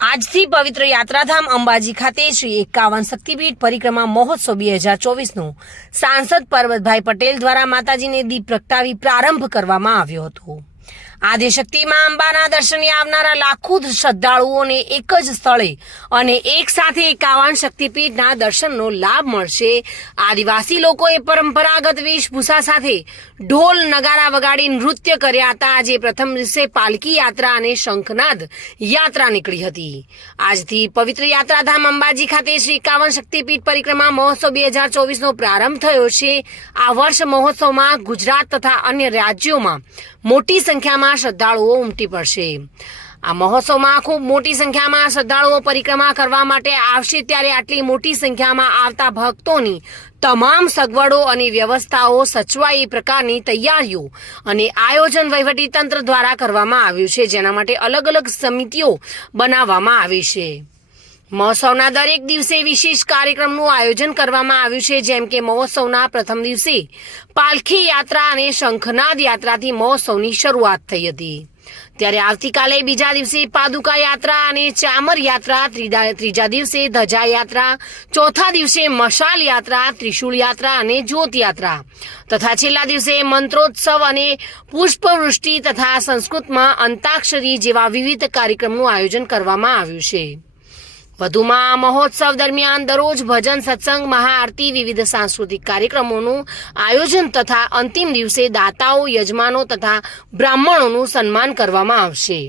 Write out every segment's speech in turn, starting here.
આજથી પવિત્ર યાત્રાધામ અંબાજી ખાતે શ્રી 51 શક્તિપીઠ પરિક્રમા મહોત્સવ 2024નું સાંસદ પરબતભાઈ પટેલ દ્વારા માતાજીને દીપ પ્રગટાવી પ્રારંભ કરવામાં આવ્યો હતો। આદિશક્તિમાં અંબાના દર્શને આવનારા લાખો શ્રદ્ધાળુઓને એક જ સ્થળે અને એક સાથે 51 શક્તિપીઠના દર્શનનો લાભ મળશે। આદિવાસી લોકોએ પરંપરાગત વેશભૂષા સાથે ઢોલ નગારા વગાડી નૃત્ય કર્યા હતા। આજે પ્રથમ દિવસે પાલકી યાત્રા અને શંખનાદ યાત્રા નીકળી હતી। આજથી પવિત્ર યાત્રાધામ અંબાજી ખાતે શ્રી 51 શક્તિપીઠ પરિક્રમા મહોત્સવ 2024નો પ્રારંભ થયો છે। આ વર્ષ મહોત્સવમાં ગુજરાત તથા અન્ય રાજ્યોમાં મોટી સંખ્યામાં શ્રદ્ધાળુઓ ઉમટી પડશે। આ મહોત્સવમાં ખૂબ મોટી સંખ્યામાં શ્રદ્ધાળુઓ પરિક્રમા કરવા માટે આવશે, ત્યારે આટલી મોટી સંખ્યામાં આવતા ભક્તોની તમામ સગવડો અને વ્યવસ્થાઓ સચવાય એ પ્રકારની તૈયારીઓ અને આયોજન વહીવટીતંત્ર દ્વારા કરવામાં આવ્યું છે, જેના માટે અલગ અલગ સમિતિઓ બનાવવામાં આવી છે। મહોત્સવના દરેક દિવસે વિશેષ કાર્યક્રમનું આયોજન કરવામાં આવ્યું છે, જેમ કે મહોત્સવના પ્રથમ દિવસે પાલખી યાત્રા અને શંખનાદ યાત્રાથી મહોત્સવની શરૂઆત થઈ હતી। ત્યારે આવતીકાલે બીજા દિવસે પાદુકા યાત્રા અને ચામર યાત્રા, ત્રીજા દિવસે ધજા યાત્રા, ચોથા દિવસે મશાલ યાત્રા, ત્રિશુળ યાત્રા અને જ્યોત યાત્રા તથા છેલ્લા દિવસે મંત્રોત્સવ અને પુષ્પવૃષ્ટિ તથા સંસ્કૃતમાં અંતાક્ષરી જેવા વિવિધ કાર્યક્રમનું આયોજન કરવામાં આવ્યું છે। વધુમાં આ મહોત્સવ દરમિયાન દરરોજ ભજન, સત્સંગ, મહાઆરતી, વિવિધ સાંસ્કૃતિક કાર્યક્રમોનું આયોજન તથા અંતિમ દિવસે દાતાઓ, યજમાનો તથા બ્રાહ્મણોનું સન્માન કરવામાં આવશે।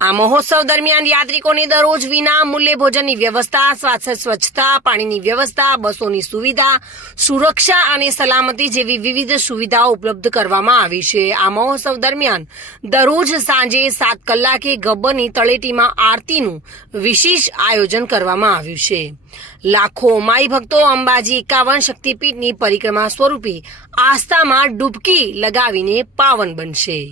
આ મહોત્સવ દરમિયાન યાત્રિકોને દરરોજ વિના મૂલ્યે ભોજનની વ્યવસ્થા, સ્વચ્છતા, પાણીની વ્યવસ્થા, બસોની સુવિધા, સુરક્ષા અને સલામતી જેવી વિવિધ સુવિધાઓ ઉપલબ્ધ કરવામાં આવી છે। આ મહોત્સવ દરમિયાન દરરોજ સાંજે 7 કલાકે ગબ્બરની તળેટીમાં આરતીનું વિશેષ આયોજન કરવામાં આવ્યું છે। લાખો માઈ ભક્તો અંબાજી 51 શક્તિપીઠની પરિક્રમા સ્વરૂપે આસ્થામાં ડૂબકી લગાવીને પાવન બનશે।